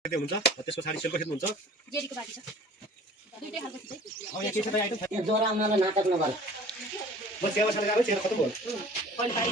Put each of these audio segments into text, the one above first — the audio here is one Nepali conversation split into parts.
हुन्छ त्यसको छाडी सेलको खेल्नु हुन्छ जेरीको बाटी छ दुईटै खालको खिचै अब यहाँ के छ त आइटम यो जोरा आउनलाई नाटक नगर म सेवा साले गाह्रो सेवा खतम भयो कहिले पारी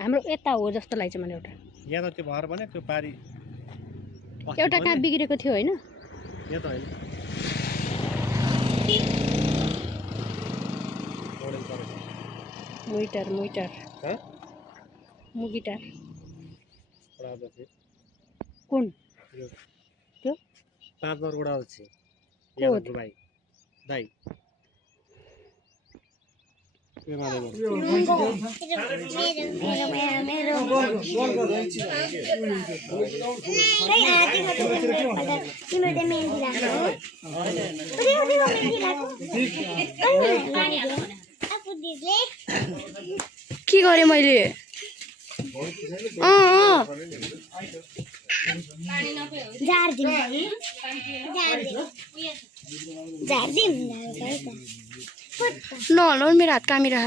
हाम्रो यता हो जस्तो लाग्छ मलाई एउटा यहाँ त त्यो भएर भने त्यो पारी एउटा कहाँ बिग्रेको थियो हैन यहाँ त हैन मुइटर ह मुगिटार उडाउँदै थियो कुन त्यो 5 बार उडाउँदै थियो को यहाँ भाइ दाइ के गरे मैले न मेरो हात कामिरा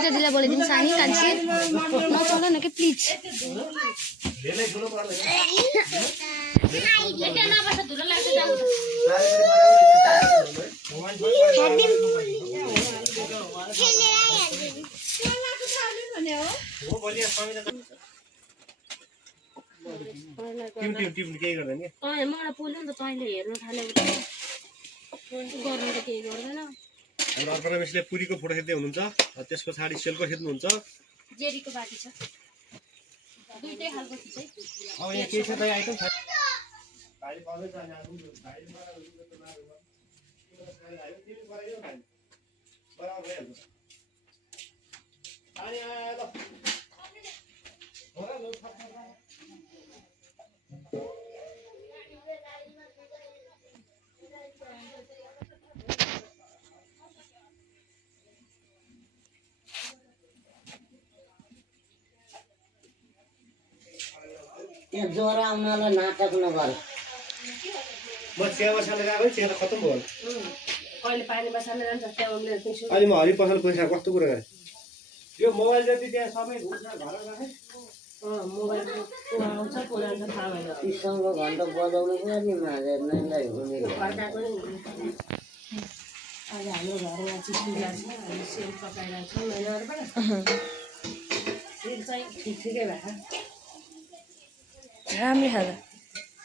दिदीलाई बोलिदिनु सानी कान्छी नचल न के प्लिज मलाई पोल्यो नि त तैँले हेर्नु थाल्यो गर्नु त केही गर्दैन हाम्रो अर्को रमेशले पुरीको फोटो खिच्दै हुनुहुन्छ त्यसको छाडी सेलको खिच्नुहुन्छ जेरीको बाटी छ दुईटै खालको खिचै अब यहाँ के छ त आइटम भाइले कलै जाने आगो भाइले बराबर पानी आयो ल त्यहाँ ज्वरो आउनलाई नाटक नगर म चिया बसाल्न गएको चिया त खत्तम भयो कहिले पानी बसाल्न जान्छ त्यहाँ उनीहरू त्यसो अहिले म हरि पसल पैसा कस्तो कुरा गरेँ यो मोबाइल जति त्यहाँ सबै घुम्छ घर राखे मोबाइलको को आउँछ को जान्छ थाहा भएन तीसँग घन्टा बजाउनु पर्ने माझे नैलाई हुने फर्काएको नि आज हाम्रो घरमा चिसुगा छ हामी सेल पकाइरहेको छौँ महिनाहरूबाट सेल चाहिँ ठिकै भएको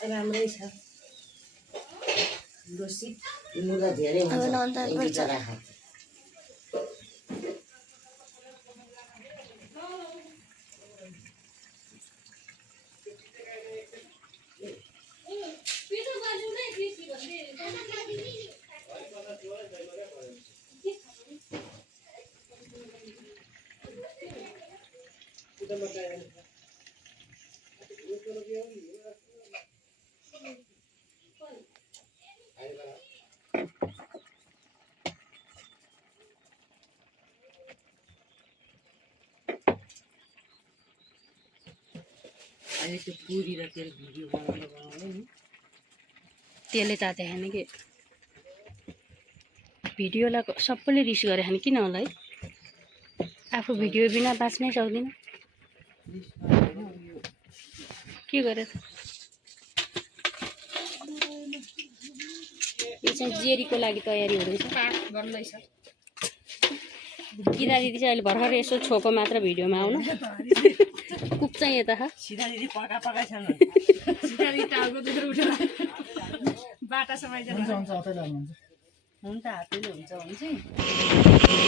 राम्रै छ दोषी मुला धेरै हुन्छ एउटा राख अहिले त्यो पुरी र तेल भिडियो बनाउनु नि त्यसले जाँदै होइन कि भिडियोलाई सबैले रिस गरे नि किन होला है आफू भिडियो बिना बाँच्नै सक्दिनँ के गरे त यो चाहिँ जेरीको लागि तयारी हुँदैछ गर्दैछ किरा दिदी चाहिँ अहिले भर्खर यसो छोको मात्र भिडियोमा आउनु कुक चाहिँ यता सिधा दिदी पका छन् सिधा दिदी टाउको दुखेर उठेर बाटा समाइदिनु हुन्छ हुन्छ हातैले हुन्छ भने चाहिँ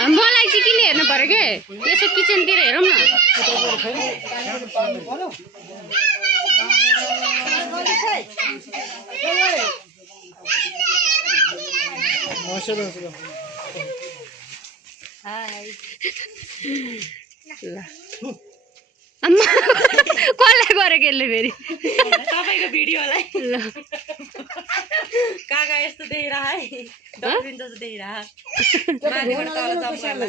मलाई चाहिँ किन हेर्नु पर्यो के यसो किचनतिर हेरौँ न ल अम्मा कसलाई गरेको यसले फेरि तपाईँको भिडियोलाई ल काका यस्तो देखिरह है डल्फिन जस्तो देखिरह माथिबाट तल जम्प गर्ला